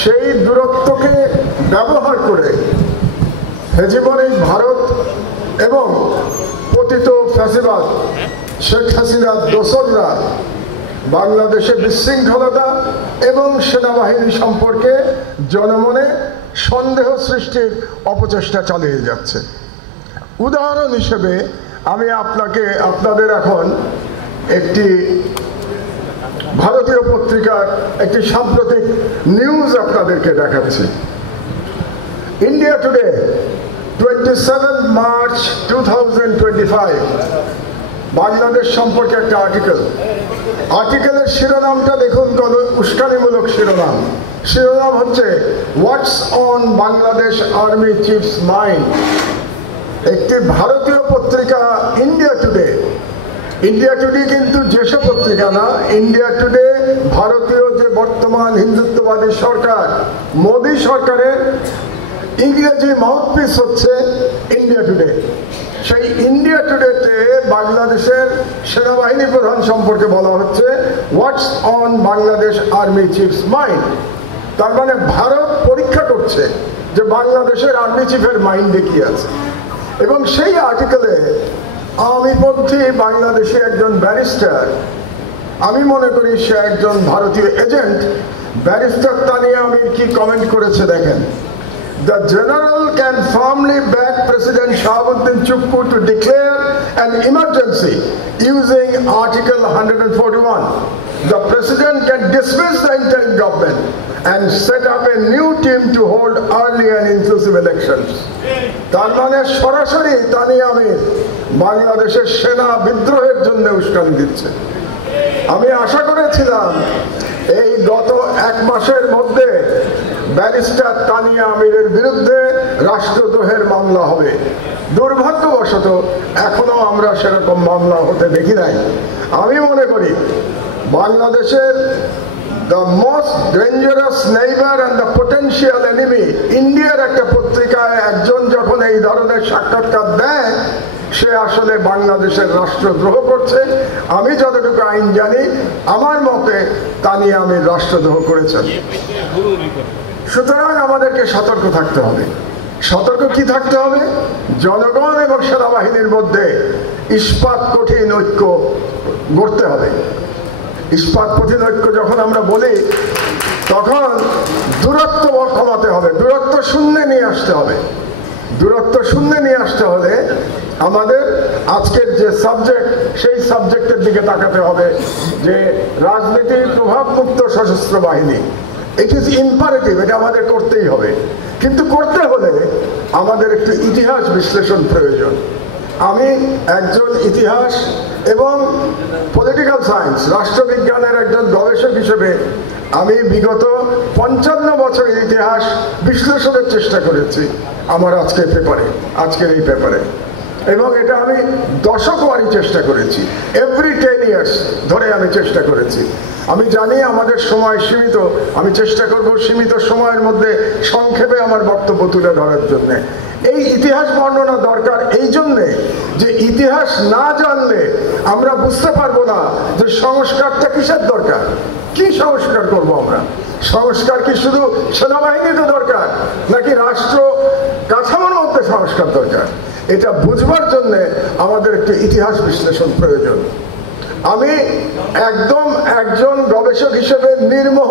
সেই দূরত্বকে ব্যবহার করে হেজিমনিক ভারত এবং পতিত ফ্যাসিবাদ শেখ হাসিনার দোসররা বাংলাদেশে বিশৃঙ্খলতা এবং সেনাবাহিনী সম্পর্কে জনমনে সন্দেহ সৃষ্টির অপচেষ্টা চালিয়ে যাচ্ছে। উদাহরণ হিসেবে আমি আপনাদের এখন একটি ভারতীয় পত্রিকার একটি সাম্প্রতিক নিউজ আপনাদেরকে দেখাচ্ছি। ইন্ডিয়া টুডে 27 মার্চ 2025 বাংলাদেশ সম্পর্কে একটা আর্টিকেলের শিরোনামটা দেখুন, কোন উস্কানিমূলক শিরোনাম হচ্ছে হোয়াটস on Bangladesh army chiefs mind. একটি ভারতীয় পত্রিকা ইন্ডিয়া টুডে কিন্তু যেসব পত্রিকা না, ইন্ডিয়া টুডে ভারতীয় যে বর্তমান হিন্দুত্ববাদী সরকার মোদী সরকারের ইংরেজি মাউথপিস হচ্ছে ইন্ডিয়া টুডে। সেই ইন্ডিয়া টুডেতে বাংলাদেশের সেনাবাহিনী প্রধান সম্পর্কে বলা হচ্ছে হোয়াটস on Bangladesh army chiefs mind. তার মানে ভারত পরীক্ষা করছে যে বাংলাদেশের আর্মি চিফের মাইন্ডে কি আছে। এবং সেই আর্টিকেলে আওয়ামীপন্থী বাংলাদেশে একজন ব্যারিস্টার, আমি মনে করি সে একজন ভারতীয় এজেন্ট, ব্যারিস্টার তানিয়া আমির কি কমেন্ট করেছে দেখেন। The general can firmly back President Shahabuddin Chukku to declare an emergency using Article 141. The President can dismiss the interim government and set up a new team to hold early and inclusive elections. তার মানে সরাসরি তানিয়া আমির বাংলাদেশের সেনা বিদ্রোহের জন্য উস্কানি দিচ্ছে। আমি আশা করেছিলাম এই গত 1 মাসের মধ্যে ব্যারিস্টার তানিয়া আমিরের বিরুদ্ধে রাষ্ট্রদ্রোহের মামলা হবে। দুর্ভাগ্যবশত এখনো আমরা সেরকম মামলা হতে দেখি নাই। আমি মনে করি বাংলাদেশের the most dangerous neighbour and the potential enemy ইন্ডিয়ার একটা পত্রিকায় একজন যখন এই ধরনের সাক্ষাৎকার দেয়, সে আসলে বাংলাদেশের রাষ্ট্রদ্রোহ করছে। আমি যতটুকু আইন জানি, আমার মতে তানিয়া আমির রাষ্ট্রদ্রোহ করেছেন। সুতরাং আমাদেরকে সতর্ক থাকতে হবে। সতর্ক কি থাকতে হবে? জনগণ এবং সেনাবাহিনীর মধ্যে ইস্পাত কঠিন ঐক্য গড়তে হবে। ইস্পাত কঠিন ঐক্য যখন আমরা বলি, তখন দূরত্ব কমাতে হবে, দূরত্ব শূন্যে নিয়ে আসতে হবে। দূরত্ব শূন্যে নিয়ে আসতে হলে আমাদের আজকের যে সাবজেক্ট, সেই সাবজেক্টের দিকে তাকাতে হবে যে রাজনীতির প্রভাবমুক্ত সশস্ত্র বাহিনী। ইট ইজ ইম্পারেটিভ, এটা আমাদের করতেই হবে। কিন্তু করতে হলে আমাদের একটু ইতিহাস বিশ্লেষণ প্রয়োজন। আমি একজন ইতিহাস এবং পলিটিক্যাল সায়েন্স রাষ্ট্রবিজ্ঞানের একজন গবেষক হিসেবে আমি বিগত 55 বছরের ইতিহাস বিশ্লেষণের চেষ্টা করেছি আমার আজকের এই পেপারে। এবং এটা আমি দশকওয়ারি চেষ্টা করেছি, এভরি 10 ইয়ার্স ধরে আমি চেষ্টা করেছি। আমি জানি আমাদের সময় সীমিত, আমি চেষ্টা করব সীমিত সময়ের মধ্যে সংক্ষেপে আমার বক্তব্য তুলে ধরার জন্য। এই ইতিহাস বর্ণনা দরকার এই জন্যে যে ইতিহাস না জানলে আমরা বুঝতে পারবো না যে সংস্কারটা কিসের দরকার। কি সংস্কার করব আমরা? সংস্কার কি শুধু সেনাবাহিনীতে দরকার, নাকি রাষ্ট্র কাঠামোর মধ্যে সংস্কার দরকার? এটা বুঝবার জন্য আমাদের একটি ইতিহাস বিশ্লেষণ প্রয়োজন। আমি একজন গবেষক হিসেবে নির্মোহ